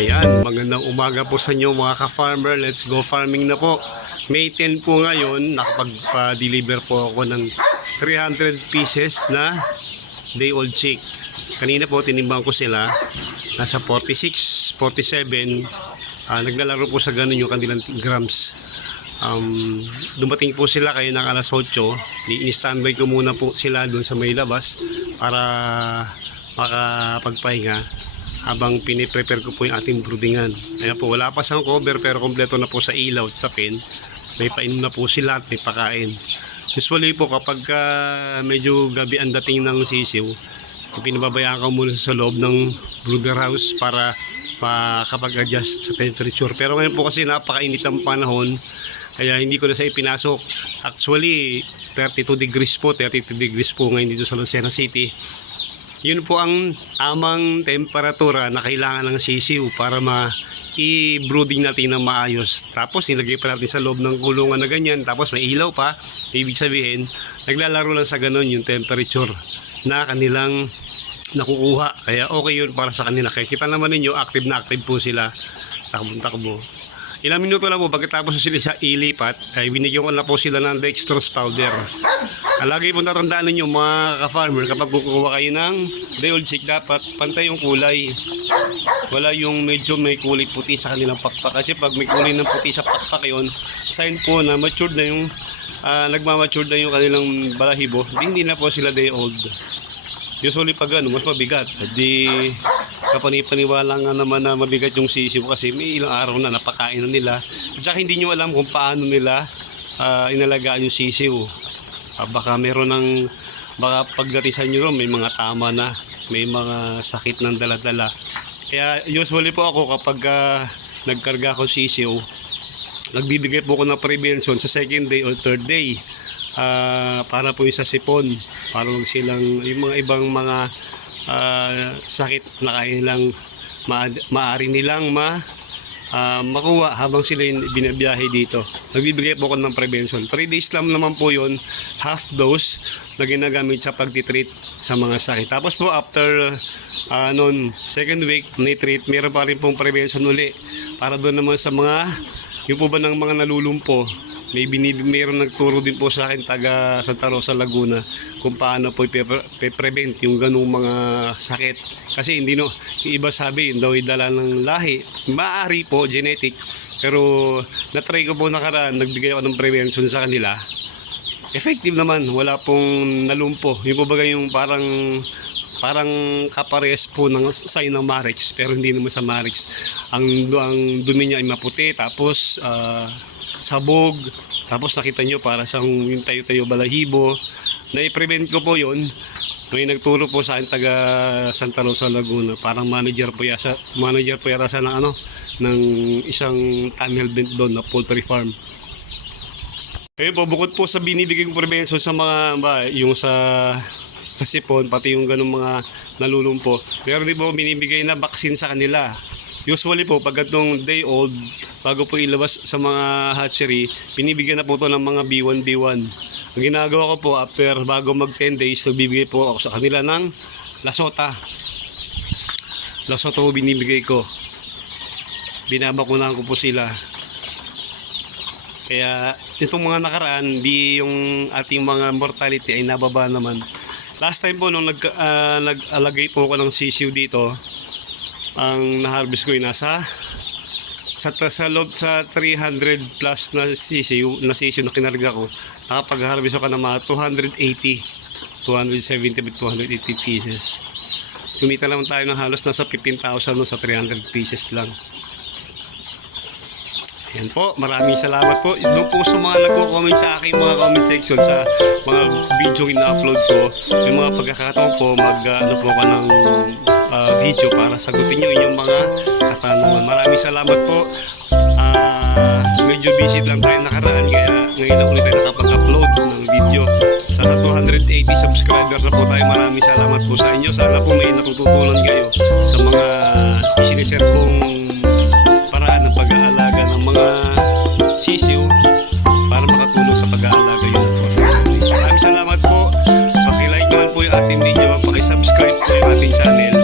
Ayan, magandang umaga po sa inyo mga ka-farmer. Let's go farming na po. May 10 po ngayon, nakapag-deliver po ako ng 300 pieces na day old chick. Kanina po tinimbang ko sila, nasa 46, 47. Naglalaro po sa ganun yung kanilang grams. Dumating po sila kayo ng alas 8. Ni-standby ko muna po sila doon sa may labas para makapagpahinga habang piniprepare ko po yung ating broodingan. Ayan po, wala pa siyang cover pero kompleto na po sa ilaw at sa pen. May painom na po sila at may pakain. Usually po kapag medyo gabi ang dating ng sisiw, pinababayaan ko muna sa loob ng brooder house para makapag-adjust sa temperature. Pero ngayon po kasi napakainit ang panahon, kaya hindi ko na siya ipinasok. Actually, 32 degrees po ngayon dito sa Lucena City. Yun po ang tamang temperatura na kailangan ng sisiw para i-brooding natin ng maayos. Tapos nilagay pa natin sa loob ng kulungan na ganyan, tapos may ilaw pa. Ibig sabihin, naglalaro lang sa ganun yung temperature na kanilang nakukuha. Kaya okay yun para sa kanila. Kaya kita naman ninyo, active na active po sila. Takbo-takbo. Ilang minuto lang po pagkatapos sila sa ilipat, ay binigyan ko na po sila ng dextrose powder. Lagi po natandaan ninyo mga ka-farmer, kapag kukuha kayo ng day old chick, dapat pantay yung kulay. Wala yung medyo may kulay puti sa kanilang pakpak. Kasi pag may kulay ng puti sa pakpak yun, sign po na matured na yung nagmamature na yung kanilang balahibo. Hindi na po sila day old. Usually pag mas mabigat. Di kapanipaniwala nga naman na mabigat yung sisiw kasi may ilang araw na napakain na nila. At saka hindi nyo alam kung paano nila inalagaan yung sisiw. Baka meron ng, baka pagdatisan nyo rin, may mga tama na, may mga sakit ng dala-dala. Kaya usually po ako kapag nagkarga ako sisiw, nagbibigay po ako ng prevention sa second day or third day. Para po yung sa sipon, para wag silang yung mga ibang mga sakit na kailang maaari nilang makuha habang sila binabiyahe dito. Nagbibigay po ako ng prevention. 3 days lang naman po yun, half dose na ginagamit sa pagtitreat sa mga sakit. Tapos po after second week ni-treat, meron pa rin pong prevention uli para doon naman sa mga yung po ba ng mga nalulumpo. Meron nagturo din po sa akin taga Santa Rosa, Laguna, kung paano po i-prevent yung ganung mga sakit. Kasi hindi yung iba sabi daw dala ng lahi. Maaari po genetic, pero na-try ko po nakaraan, nagbigay ako ng prevention sa kanila. Effective naman, wala pong nalumpo. Yung po ba yung parang kapares po ng sign ng Marix, pero hindi naman sa Marix. Ang dumi niya ay maputi, tapos sabog, tapos nakita nyo para sa yung tayo-tayo balahibo. Na-prevent ko po yun. May nagturo po sa akin taga Santa Rosa, Laguna, parang manager po yata ng isang tunnel bent doon na poultry farm. Kaya po, bukod po sa binibigay kong prevention sa mga yung sa sipon, pati yung ganung mga nalulumpo, pero di po binibigay na vaccine sa kanila. Usually po, pag itong day old, bago po ilabas sa mga hatchery, pinibigyan na po ito ng mga B1, B1. Ang ginagawa ko po, bago mag 10 days, nagbibigay po ako sa kanila ng lasota. Lasota po binibigay ko. Binabakunahan ko po sila. Kaya itong mga nakaraan, di yung ating mga mortality ay nababa naman. Last time po, nung nag-alagay po ako ng sisiw dito, ang na-harvest ko ay nasa loob sa 300 plus na sisiw na kinarga ko. Nakapag-harvest ako ng mga 270 280 pieces. Kumita naman tayo ng halos nasa 15,000 sa 300 pieces lang. Yan po, maraming salamat po. Doon po sa mga nagko-comment sa aking mga comment section sa mga video ina-upload ko, may mga pagkakataon po ano po ako ng video para sagutin nyo inyong mga katanungan. Maraming salamat po. Medyo busy lang tayo nakaraan, kaya ngayon na ulit tayo nakapag-upload ng video. Sana 280 subscribers na po tayo. Maraming salamat po sa inyo. Sana po may natututunan kayo sa mga isinishare kong paraan ng pag-aalaga ng mga sisiw para makatulong sa pag-aalaga yun. Maraming salamat po. Paki-like naman po yung ating video. Paki-subscribe subscribe sa ating channel